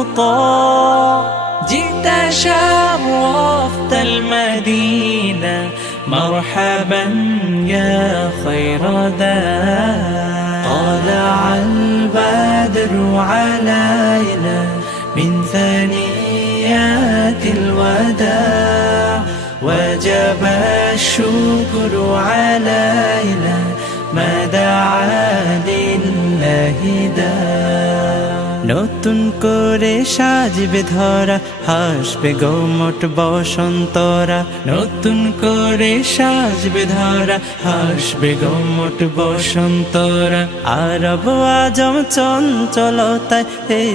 المطاع جئت شرفت المدينة مرحبا يا خير داع طلع البدر علينا من ثنيات الوداع وجب الشكر علينا ما دعا لله داع নতুন করে সাজবে ধরা হাসবে গোমট বসন্তরা নতুন করে সাজবে ধরা হাসবে গোমট বসন্তরা আরব আজম চঞ্চলতায়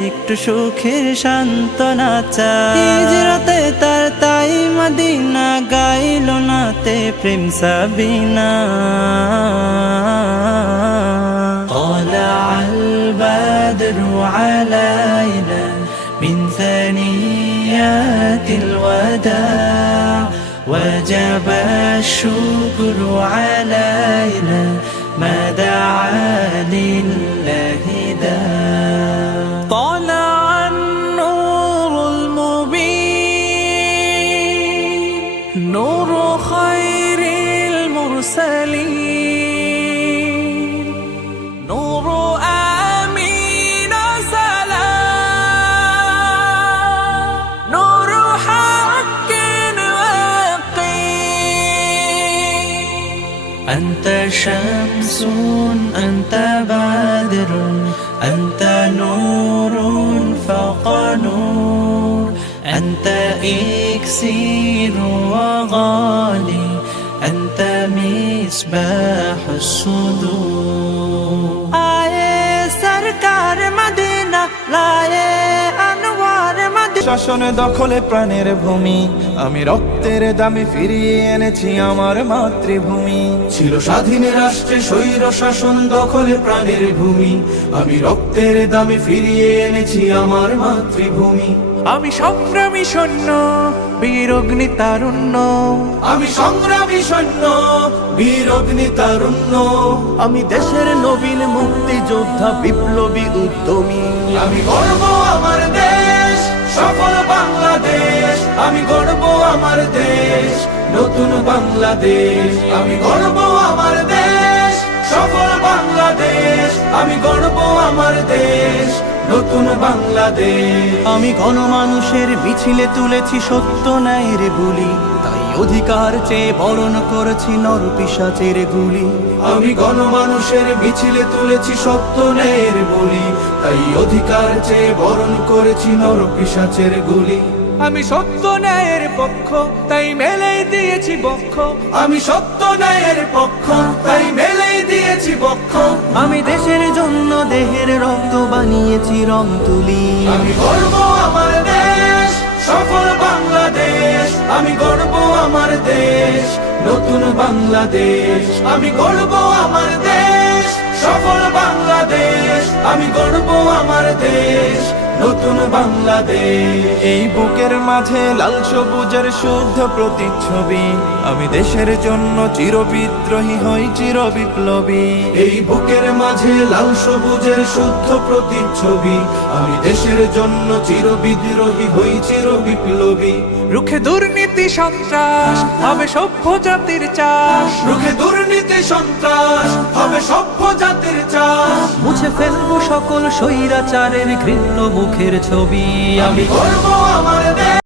একটু সুখের সান্ত্বনা চায় হিজরতে তার তাই মদিনা গাইল নাতে প্রেম সাবিনা طلع البدر علينا من ثنيات الوداع وجب الشكر علينا ما دعا لله داع طلع النور المبين نور خير المرسلين نور آمين سلام نور حق ويقين أنت شمس أنت بدر أنت نور فوق نور أنت إكسير وغالي أنت مصباح الصدور آئے سرکار مدینہ لائے انوار مدینہ শাসন দখলে প্রাণের ভূমি আমি রক্তের দামে ফিরিয়ে এনেছি আমার মাতৃভূমি ছিল স্বাধীন রাষ্ট্রে স্বৈর শাসন দখলে প্রাণের ভূমি আমি রক্তের দামে ফিরিয়ে এনেছি আমার মাতৃভূমি আমি সংগ্রামী সৈন্য বীর অগ্নি তারুণ্য আমি সংগ্রামী সৈন্য বীর অগ্নি তারুণ্য আমি দেশের নবীন মুক্তিযোদ্ধা বিপ্লবী উদ্যমী আমি গর্ব আমার দেশ সফল বাংলাদেশ আমি গর্ব আমার দেশ নতুন বাংলাদেশ আমি গর্ব আমার দেশ সফল বাংলাদেশ আমি গর্ব আমার দেশ নতুন বাংলাদেশ আমি গণমানুষের মিছিলে তুলেছি সত্য ন্যায়ের বুলি তাই অধিকার চেয়ে বরণ করেছি নর পিশাচের গুলি আমি গণমানুষের মিছিলে তুলেছি সত্য ন্যায়ের বলি তাই অধিকার চেয়ে বরণ করেছি নর পিশাচের গুলি আমি সত্য ন্যায়ের পক্ষ তাই মেলেই দিয়েছি বক্ষ আমি সত্য ন্যায়ের পক্ষ তাই মেলেই দিয়েছি বক্ষ আমি দেশের জন্য দেহের রক্ত বানিয়েছি রং তুলি আমি গর্ব আমার দেশ সফল বাংলাদেশ আমি গর্ব আমার দেশ নতুন বাংলাদেশ আমি গর্ব আমার দেশ সফল বাংলাদেশ আমি গর্ব আমার দেশ নতুন বাংলাদেশ এই বুকের মাঝে লাল সবুজের শুদ্ধ প্রতিচ্ছবি আমি দেশের জন্য চির বিদ্রোহী হই চির বিপ্লবী এই বুকের মাঝে লাল সবুজের শুদ্ধ প্রতিচ্ছবি আমি দেশের জন্য চির বিদ্রোহী হই চির বিপ্লবী রুখে দুর্নীতি সন্ত্রাস হবে সভ্য জাতির চাষ রুখে দুর্নীতি সন্ত্রাস হবে সভ্য জাতির চাষ মুছে ফেলবো সকল স্বৈরাচারের ঘৃণ্য মুখের ছবি আমি গর্ব আমার